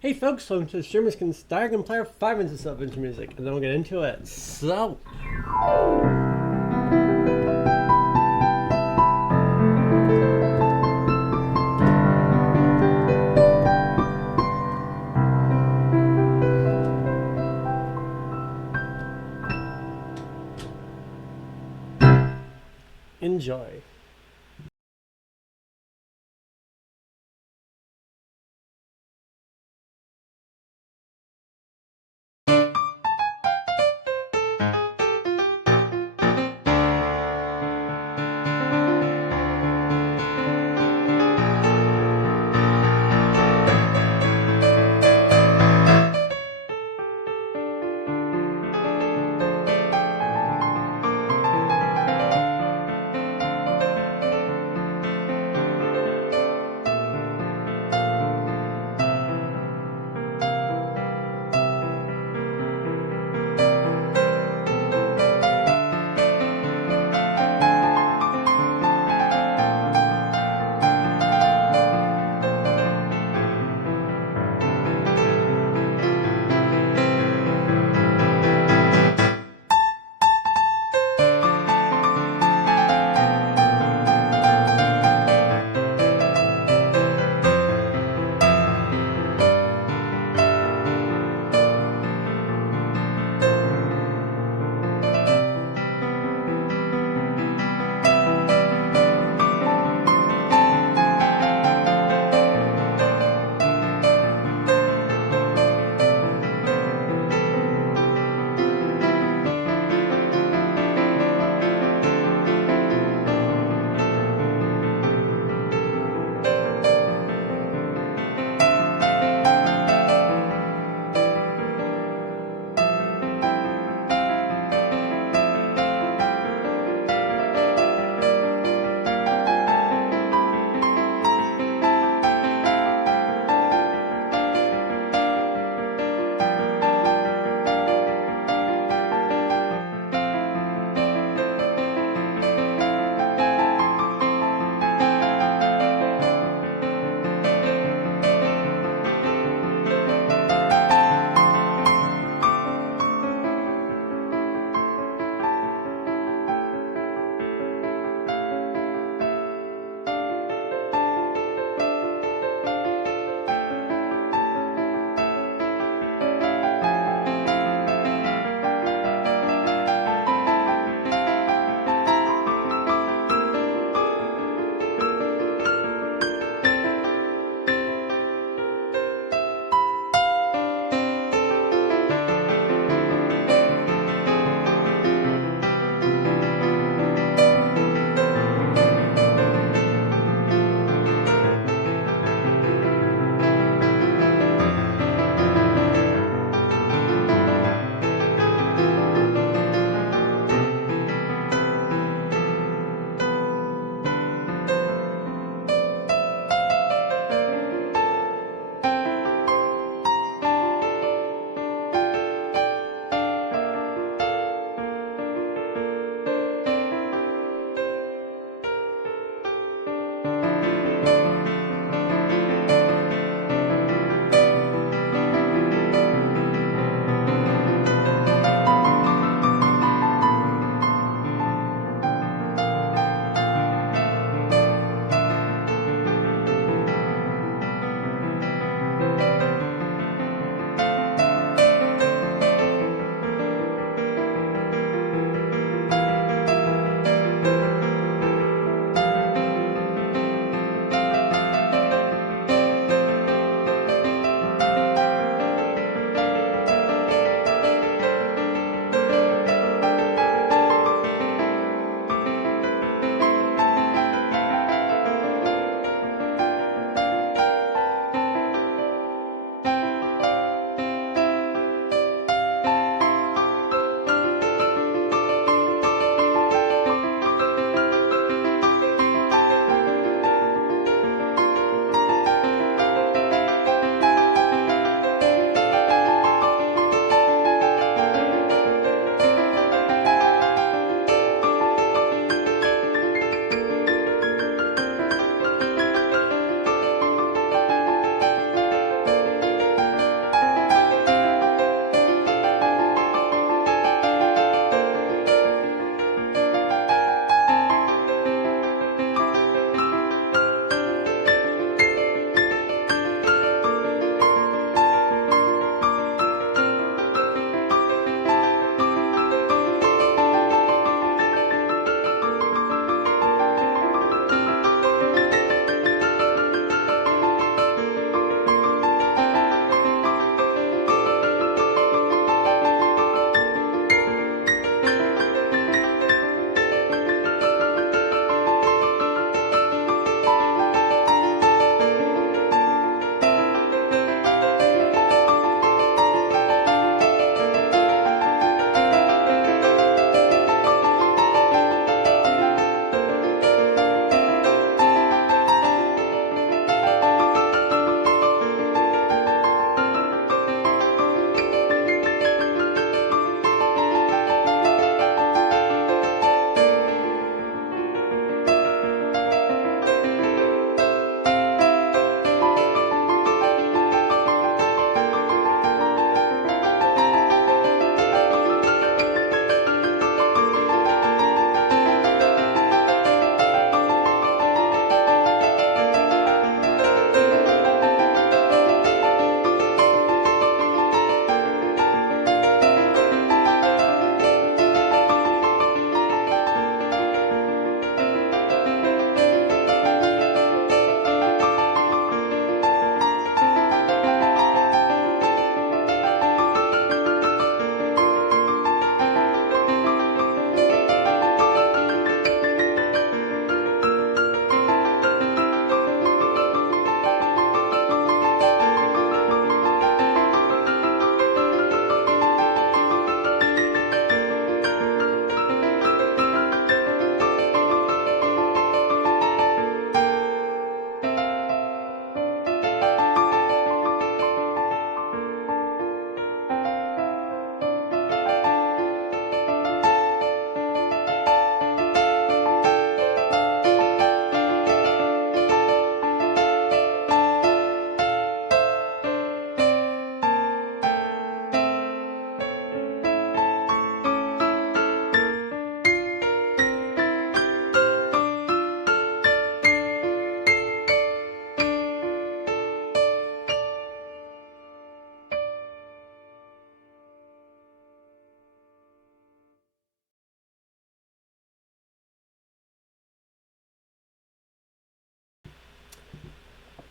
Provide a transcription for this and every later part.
Hey folks, welcome to the streamers can start and play 5 minutes of self-intro music, and then we'll get into it. So, enjoy.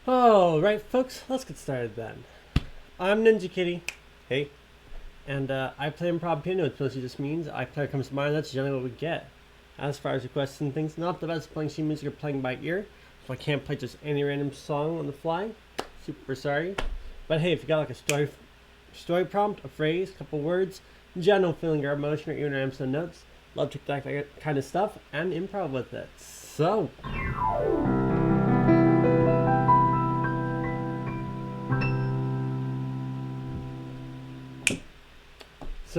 All right, folks, let's get started then. I'm Ninja Kitty. Hey. And I play improv piano, which mostly just means I play what comes to mind. That's generally what we get. As far as requests and things, not the best playing sheet music or playing by ear, so I can't play just any random song on the fly. Super sorry. But hey, if you got like a story prompt, a phrase, a couple words, general feeling or emotion, or even random some notes, love to take that kind of stuff and improv with it. So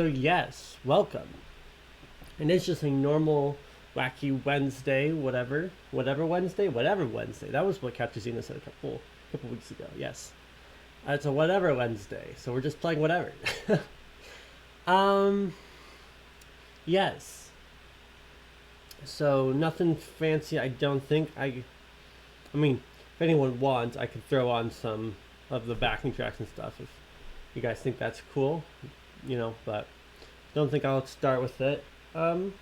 yes, welcome. And it's just a normal, wacky Wednesday, whatever Wednesday. That was what Captain said a couple weeks ago. Yes, it's a whatever Wednesday. So we're just playing whatever. Yes. So nothing fancy. I don't think. I mean, if anyone wants, I could throw on some of the backing tracks and stuff if you guys think that's cool. But don't think I'll start with it. Let's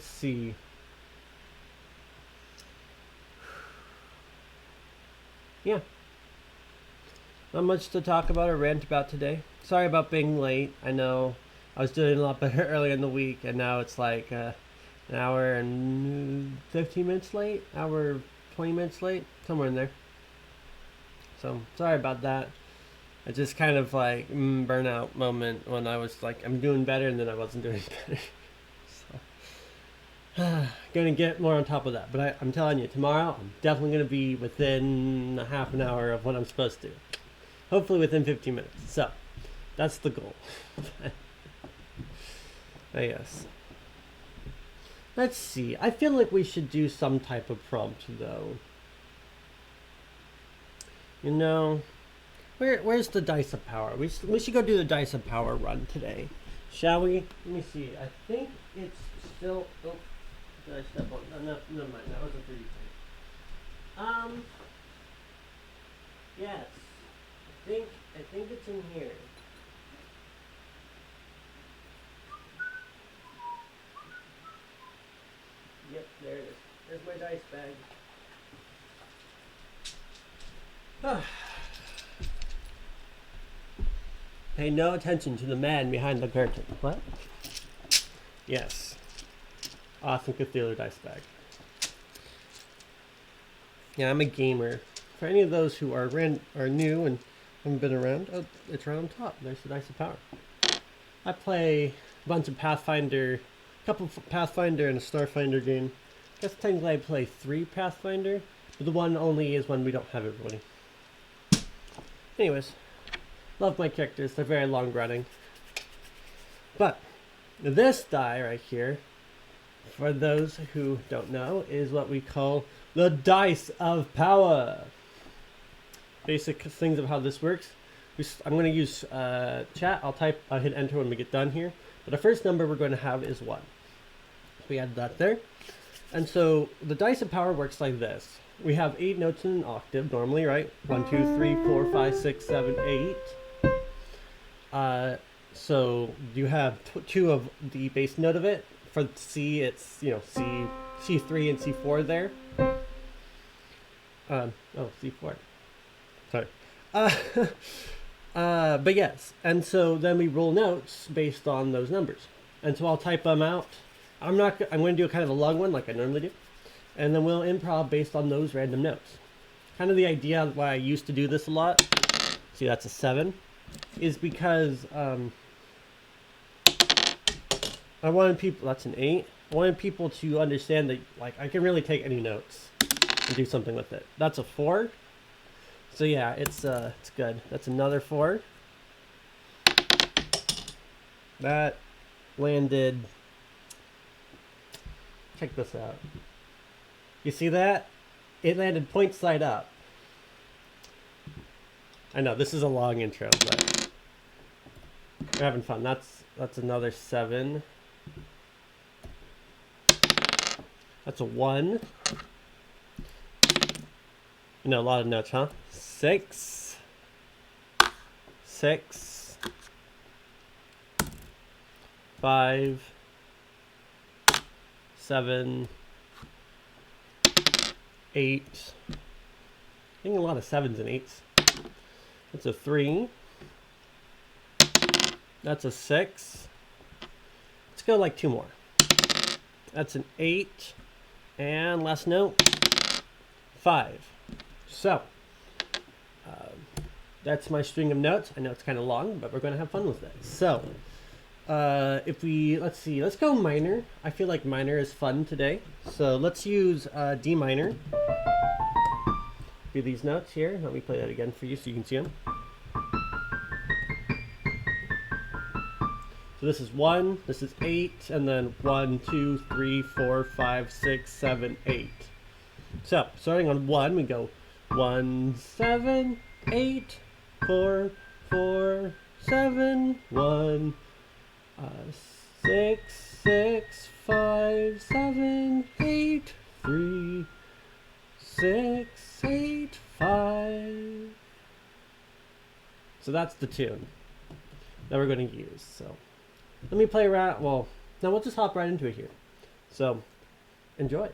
see. Yeah. Not much to talk about or rant about today. Sorry about being late. I know I was doing a lot better earlier in the week, and now it's like an hour and 15 minutes late, hour 20 minutes late, somewhere in there. So sorry about that. I just kind of like burnout moment when I was like, I'm doing better, and then I wasn't doing better. So gonna get more on top of that. But I'm telling you, tomorrow I'm definitely gonna be within a half an hour of what I'm supposed to. Hopefully within 15 minutes. So that's the goal. Yes. Let's see. I feel like we should do some type of prompt though. Where's the Dice of Power? We should go do the Dice of Power run today. Shall we? Let me see. I think it's still... Oh, did I step on... Oh, no, never mind. That wasn't 3D. Yes. I think it's in here. Yep, there it is. There's my dice bag. Pay no attention to the man behind the curtain. What? Yes. Awesome Cthulhu dice bag. Yeah, I'm a gamer. For any of those who are new and haven't been around, oh, it's right on top. There's the Dice of Power. I play a bunch of Pathfinder, a couple of Pathfinder and a Starfinder game. I guess technically I play 3 Pathfinder, but the one only is when we don't have everybody. Anyways. Love my characters, they're very long running. But this die right here, for those who don't know, is what we call the Dice of Power. Basic things of how this works. I'm going to use chat. I'll hit enter when we get done here. But the first number we're going to have is 1. We add that there. And so the Dice of Power works like this. We have 8 notes in an octave normally, right? 1, 2, 3, 4, 5, 6, 7, 8. So you have 2 of the base note of it. For C, it's C3 and C4 there. C4. Sorry. But yes, and so then we roll notes based on those numbers. And so I'll type them out. I'm going to do a kind of a long one like I normally do, and then we'll improv based on those random notes. Kind of the idea why I used to do this a lot. See, that's a 7. Is because I wanted people... That's an 8. I wanted people to understand that like I can really take any notes and do something with it. That's a 4. So yeah, it's good. That's another 4. That landed... Check this out. You see that? It landed point side up. I know this is a long intro, but we're having fun. That's another 7. That's a 1. A lot of notes, huh? 6. 6. 5. 7. 8. Getting a lot of 7s and 8s. That's a 3. That's a 6. Let's go like 2 more. That's an 8. And last note, 5. So, that's my string of notes. I know it's kind of long, but we're going to have fun with it. So, let's see, let's go minor. I feel like minor is fun today. So let's use D minor. Do these notes here. Let me play that again for you so you can see them. So this is 1, this is 8, and then 1, 2, 3, 4, 5, 6, 7, 8. So starting on 1, we go 1, 7, 8, 4, 4, 7, 1, 6, 6, 5, 7, 8, 3, 6, 8, 5. So that's the tune that we're going to use. So let me play around. Well, now we'll just hop right into it here. So enjoy.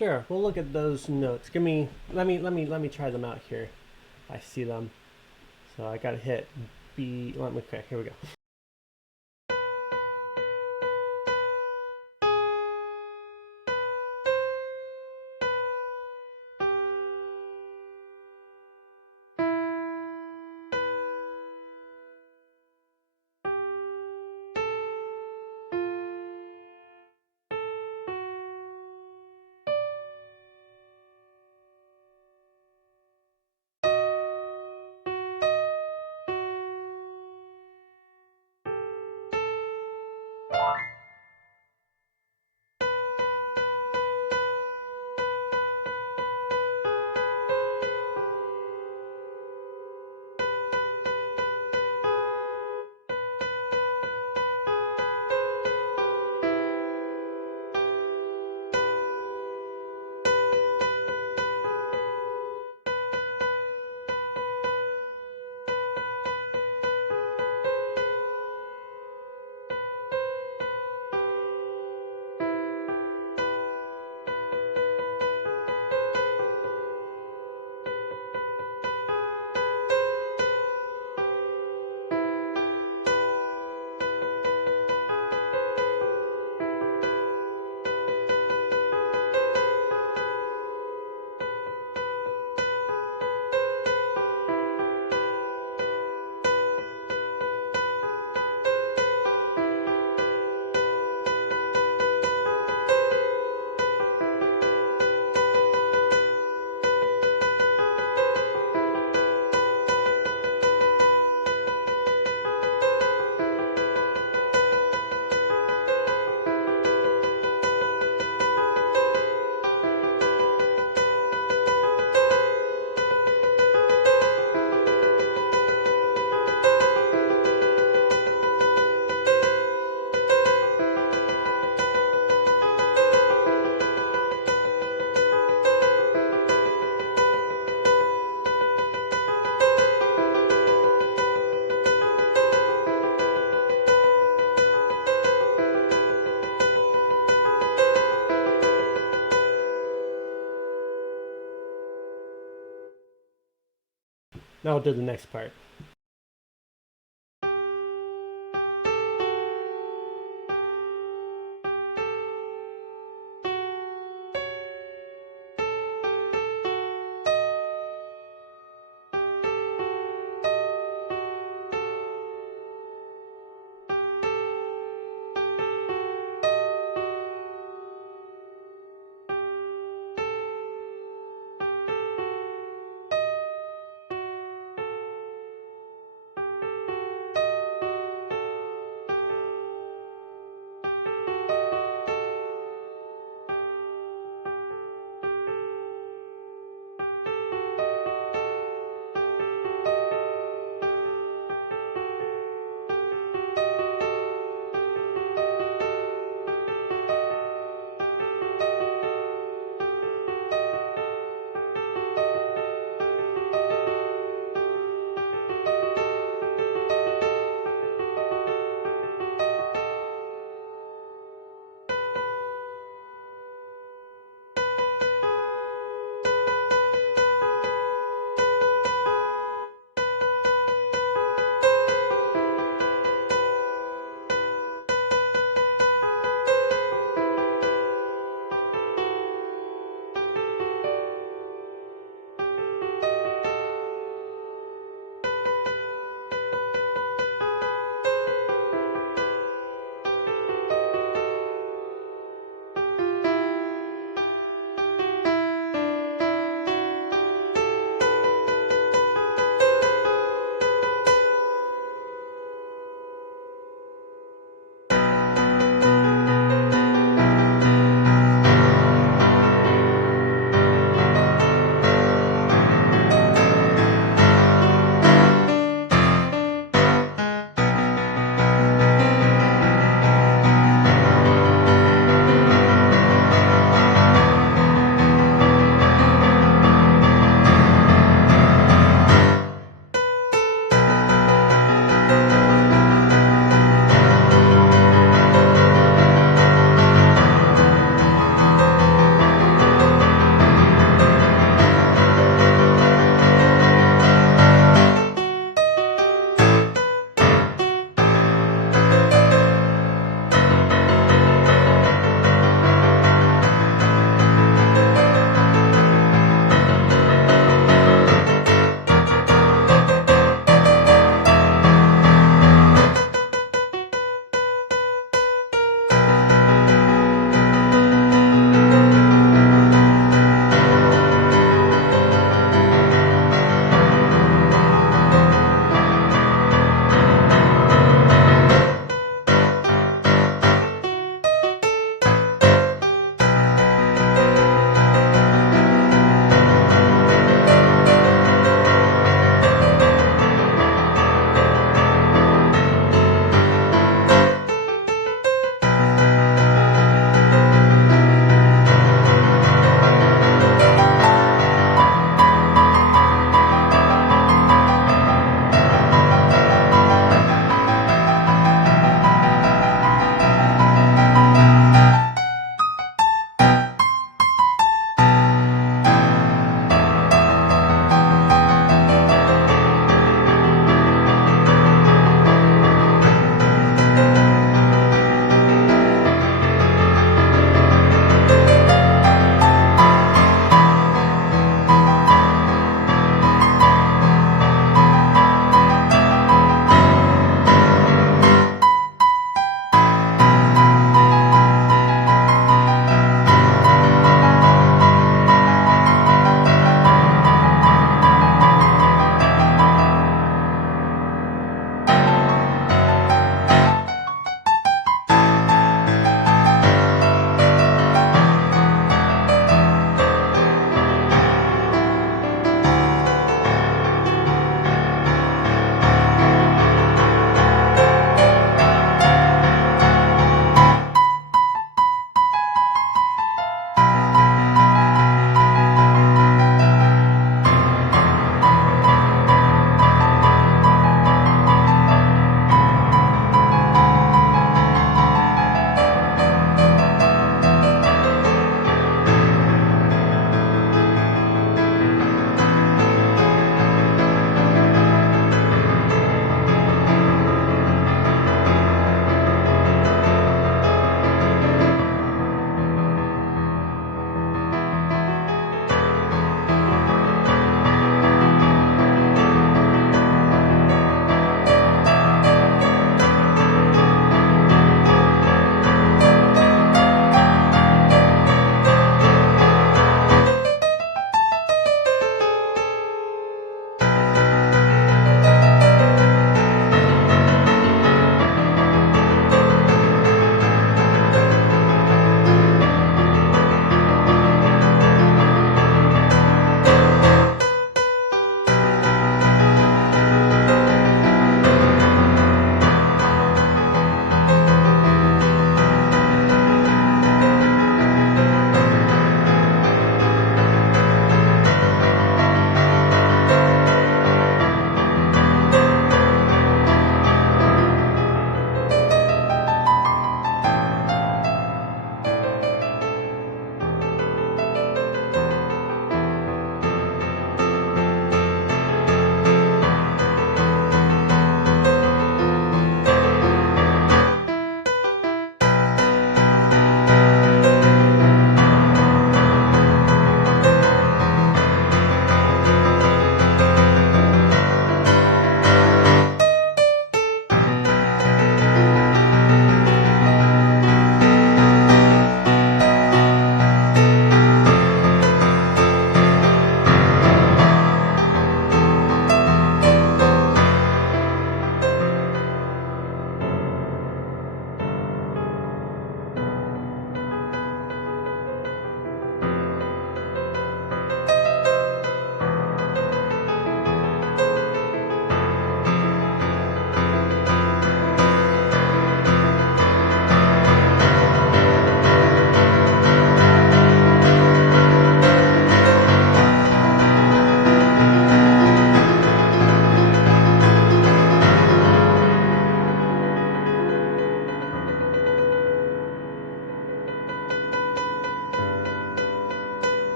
Sure, we'll look at those notes. Let me try them out here. I see them. So I gotta hit B. Okay, here we go. Now we'll do the next part.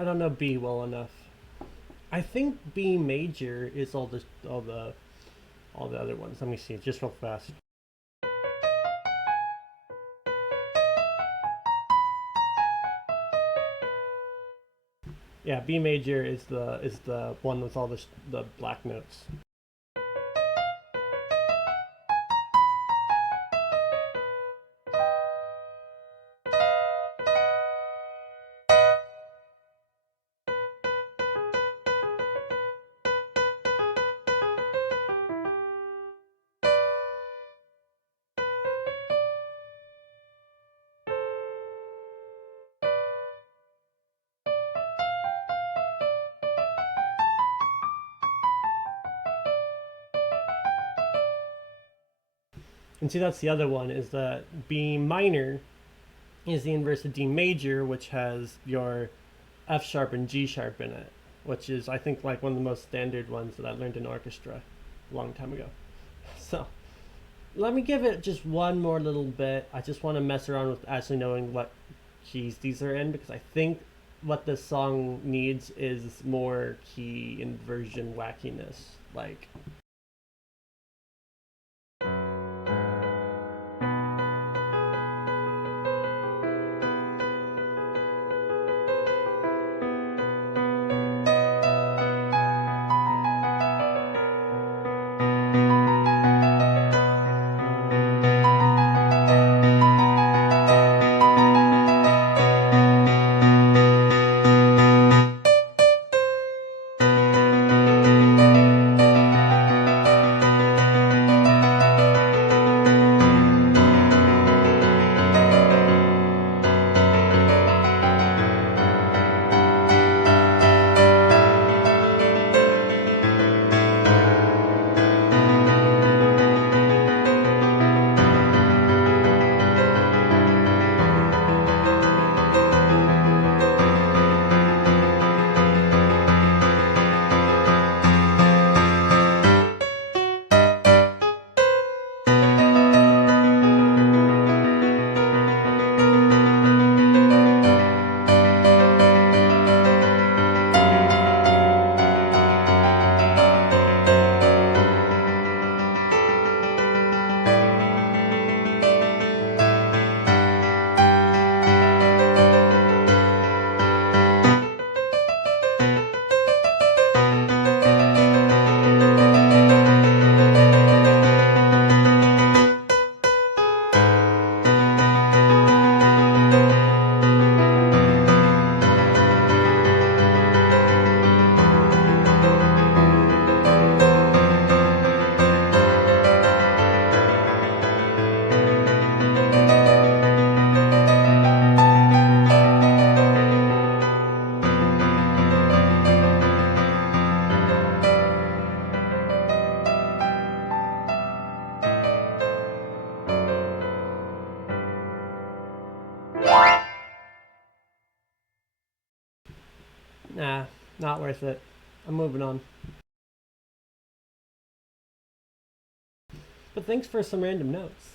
I don't know B well enough. I think B major is all the other ones. Let me see, just real fast. Yeah, B major is the one with all the black notes. And see, that's the other one, is that B minor is the inverse of D major, which has your F sharp and G sharp in it, which is, I think, like one of the most standard ones that I learned in orchestra a long time ago. So let me give it just one more little bit. I just want to mess around with actually knowing what keys these are in, because I think what this song needs is more key inversion wackiness. Like, nah, not worth it. I'm moving on. But thanks for some random notes.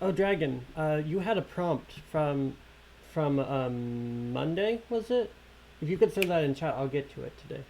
Oh, Dragon, you had a prompt from Monday, was it? If you could throw that in chat, I'll get to it today.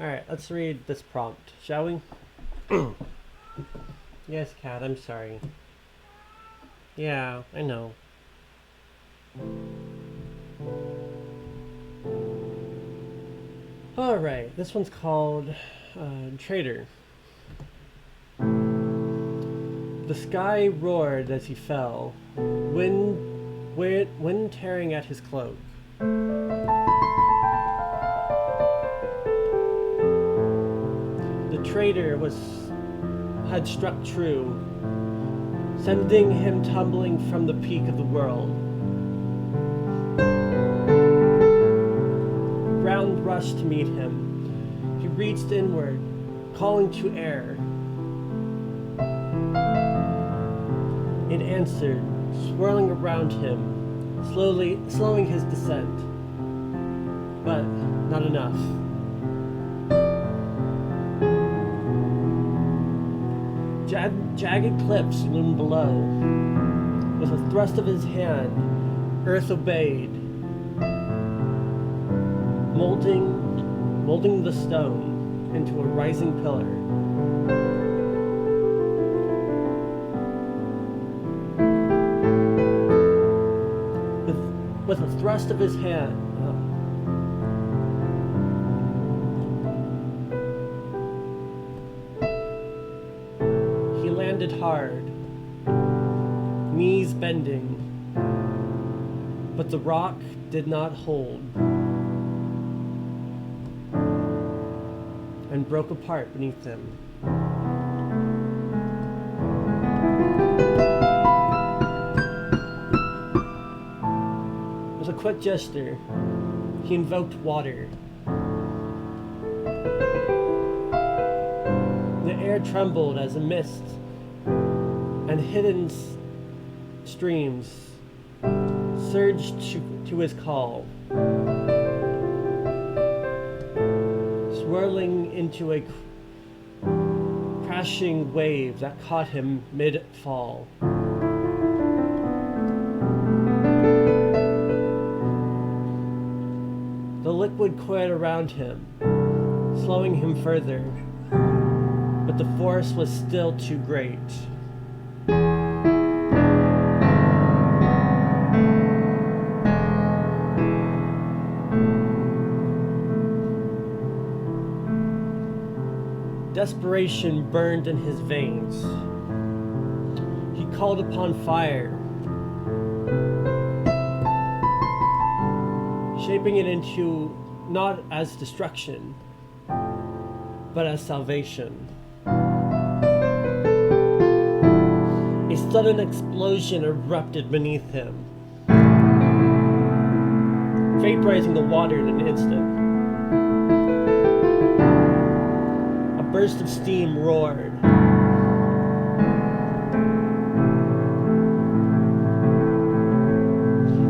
Alright, let's read this prompt, shall we? Yes, Cat, I'm sorry. Yeah, I know. Alright, this one's called Traitor. The sky roared as he fell, wind tearing at his cloak. The traitor had struck true, sending him tumbling from the peak of the world. Ground rushed to meet him. He reached inward, calling to air. It answered, swirling around him, slowing his descent. But not enough. Jagged cliffs loomed below. With a thrust of his hand, earth obeyed, molding the stone into a rising pillar. With a thrust of his hand, he landed hard, knees bending, but the rock did not hold and broke apart beneath him. With a quick gesture, he invoked water. The air trembled as a mist, and hidden streams surged to his call, swirling into a crashing wave that caught him mid-fall. The liquid coiled around him, slowing him further, but the force was still too great. Desperation burned in his veins. He called upon fire, shaping it into not as destruction, but as salvation. A sudden explosion erupted beneath him, vaporizing the water in an instant. A burst of steam roared.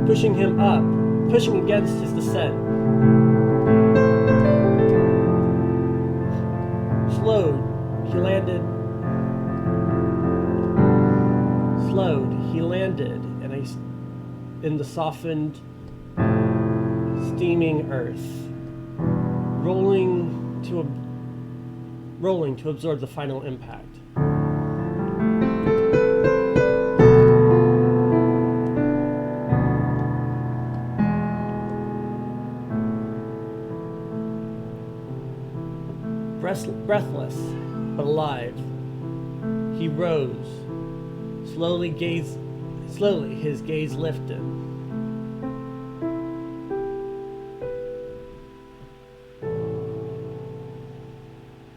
Pushing him up, pushing against his descent. Slowed, he landed in the softened, steaming earth, rolling to absorb the final impact. Breathless, but alive, he rose. Slowly, his gaze lifted.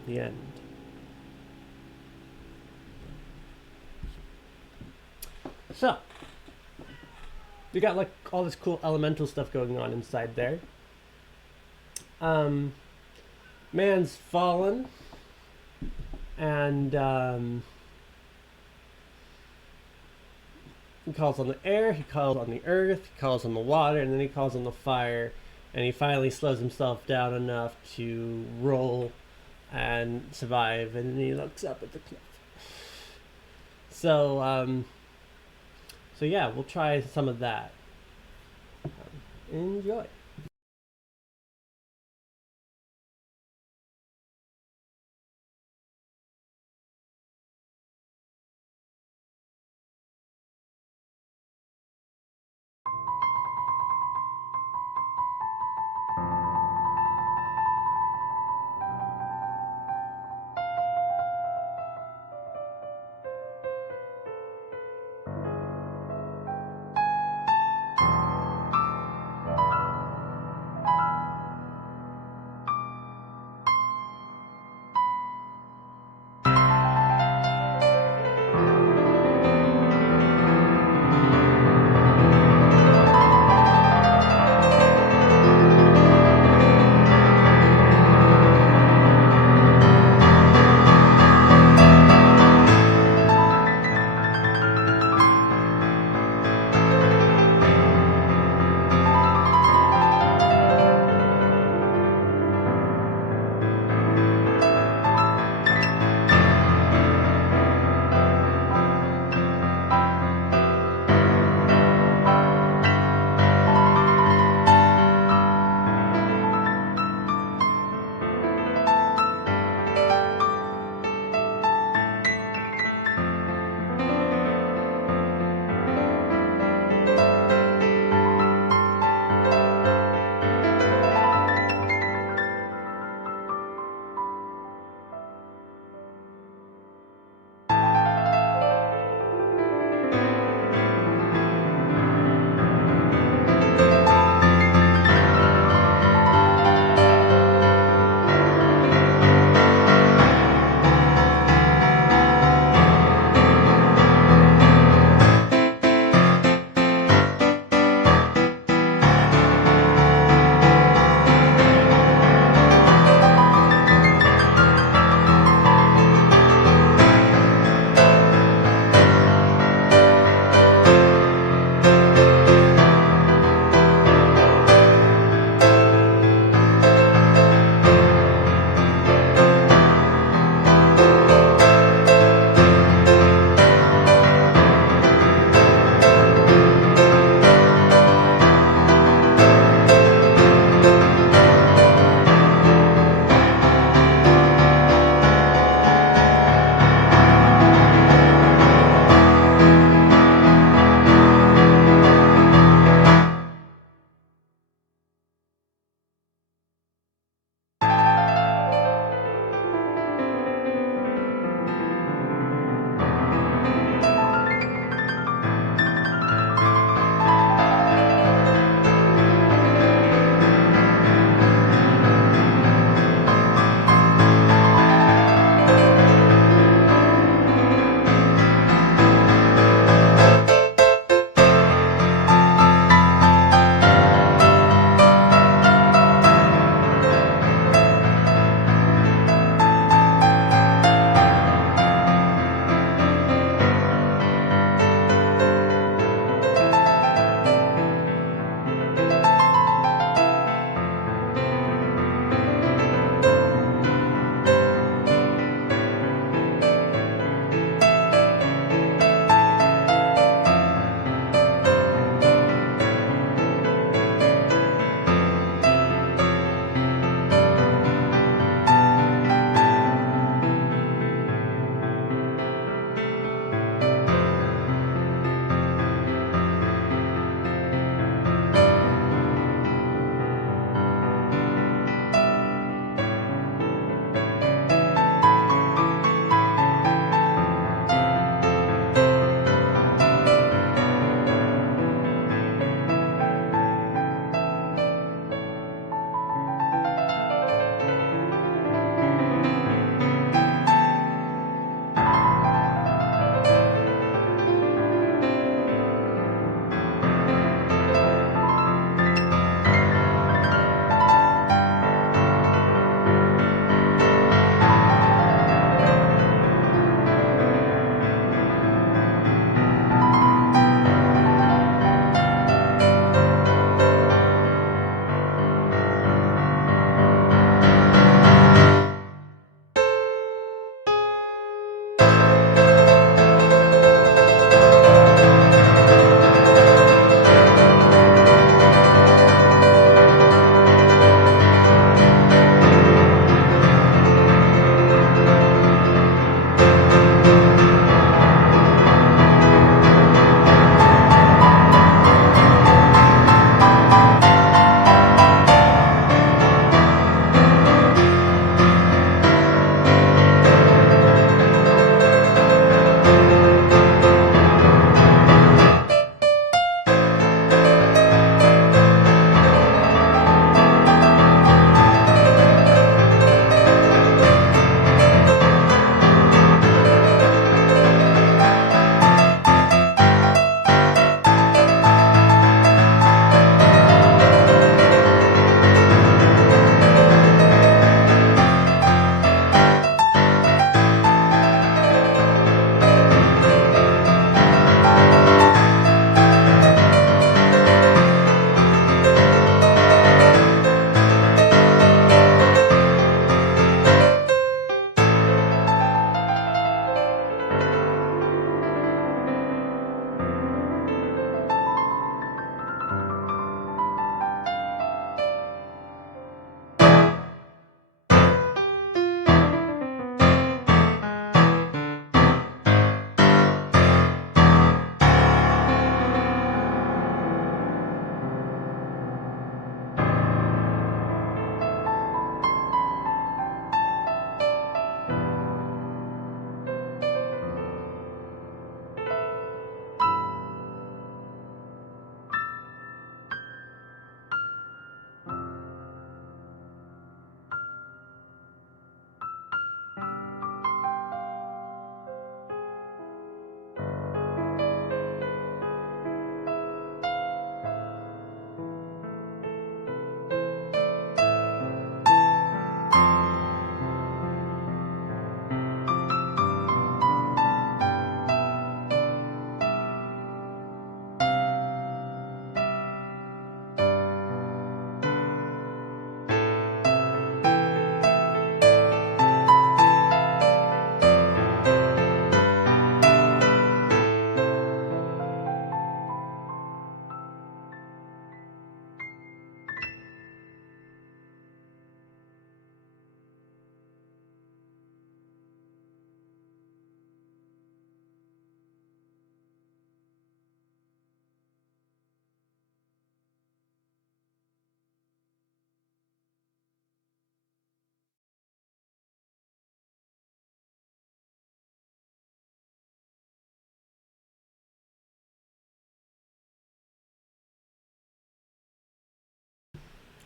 The end. So, we got like all this cool elemental stuff going on inside there. Man's fallen, and he calls on the air, he calls on the earth, he calls on the water, and then he calls on the fire, and he finally slows himself down enough to roll and survive, and then he looks up at the cliff. So, so yeah, we'll try some of that. Enjoy.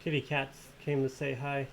Kitty cats came to say hi.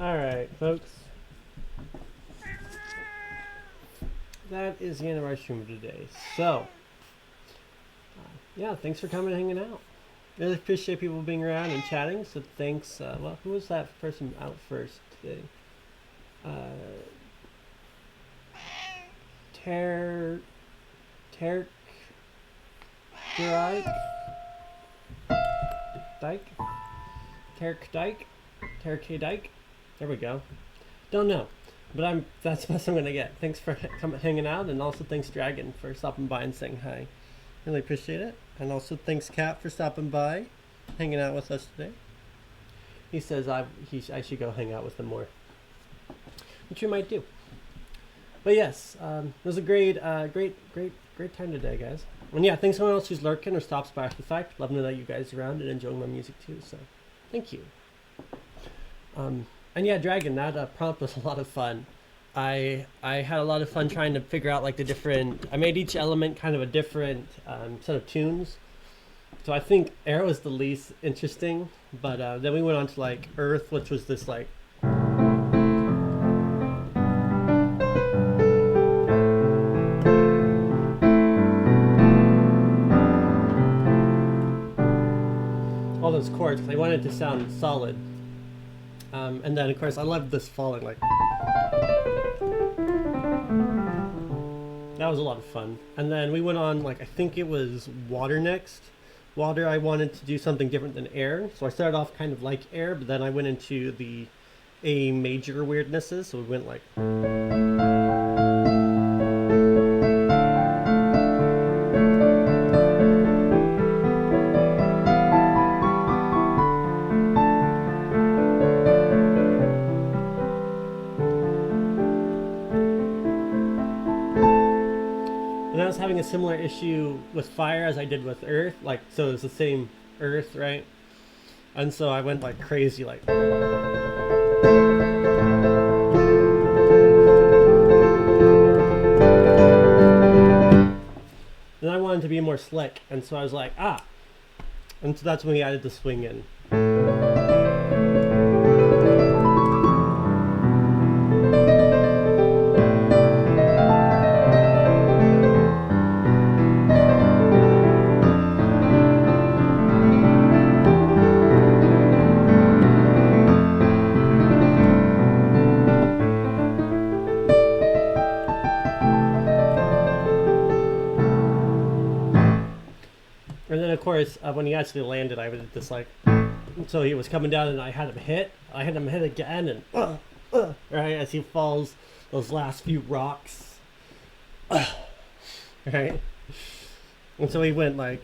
All right, folks. That is the end of our stream today. So, yeah, thanks for coming and hanging out. Really appreciate people being around and chatting. So thanks. Well, who was that person out first today? Ter Dyke? Terk Dyke? There we go. Don't know. But that's the best I'm gonna get. Thanks for hanging out, and also thanks Dragon for stopping by and saying hi. Really appreciate it. And also thanks Kat for stopping by, hanging out with us today. He says I should go hang out with him more, which we might do. But yes, it was a great time today, guys. And yeah, thanks to everyone else who's lurking or stops by after the fact. Love to know that you guys are around and enjoying my music too. So, thank you. And yeah, Dragon, that prompt was a lot of fun. I had a lot of fun trying to figure out like the different. I made each element kind of a different set of tunes. So I think air was the least interesting, but then we went on to like earth, which was this like. All those chords, because I wanted it to sound solid. And then of course I loved this falling like. That was a lot of fun. And then we went on like I think it was water next. Water I wanted to do something different than air, so I started off kind of like air, but then I went into the A major weirdnesses, so we went like. A similar issue with fire as I did with earth, like so it's the same earth, right? And so I went like crazy like and I wanted to be more slick, and so I was like and so that's when we added the swing in. Of course, when he actually landed, I was just like, so he was coming down, and I had him hit again, and right as he falls, those last few rocks, right, and so he went like.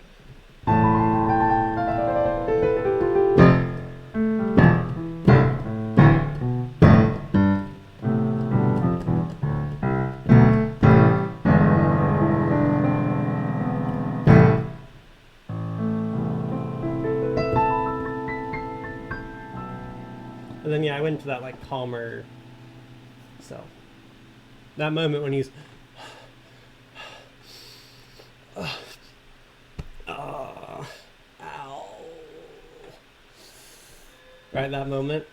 And then yeah, I went into that like calmer. So that moment when he's ow, right, that moment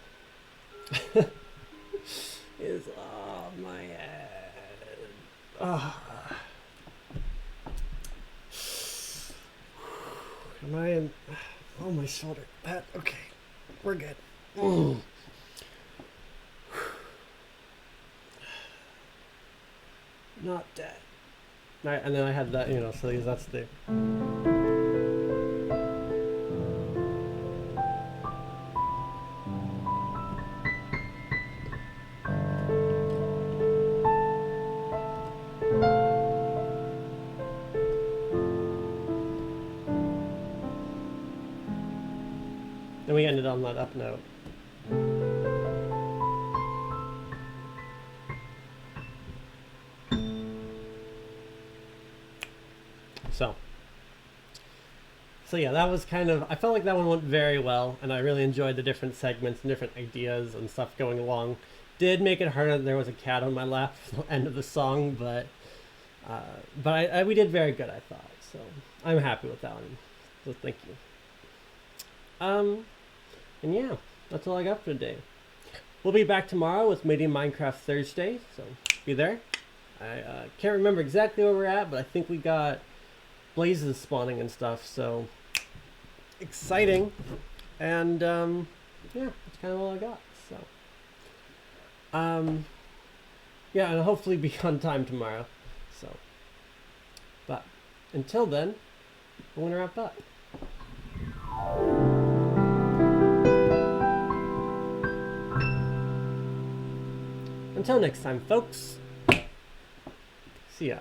is my head. Am I in? Oh, my shoulder. That okay? We're good. Not dead. Alright, and then I had that, so that's the. Then we ended on that up note. So yeah, that was kind of, I felt like that one went very well, and I really enjoyed the different segments and different ideas and stuff going along. Did make it harder that there was a cat on my lap for the end of the song, but we did very good, I thought. So I'm happy with that one. So thank you. And yeah, that's all I got for today. We'll be back tomorrow with Meeting Minecraft Thursday, so be there. I can't remember exactly where we're at, but I think we got blazes spawning and stuff, so exciting. And yeah, that's kind of all I got. So yeah, and hopefully be on time tomorrow. So, but until then, I'm gonna wrap up. Until next time, folks. See ya.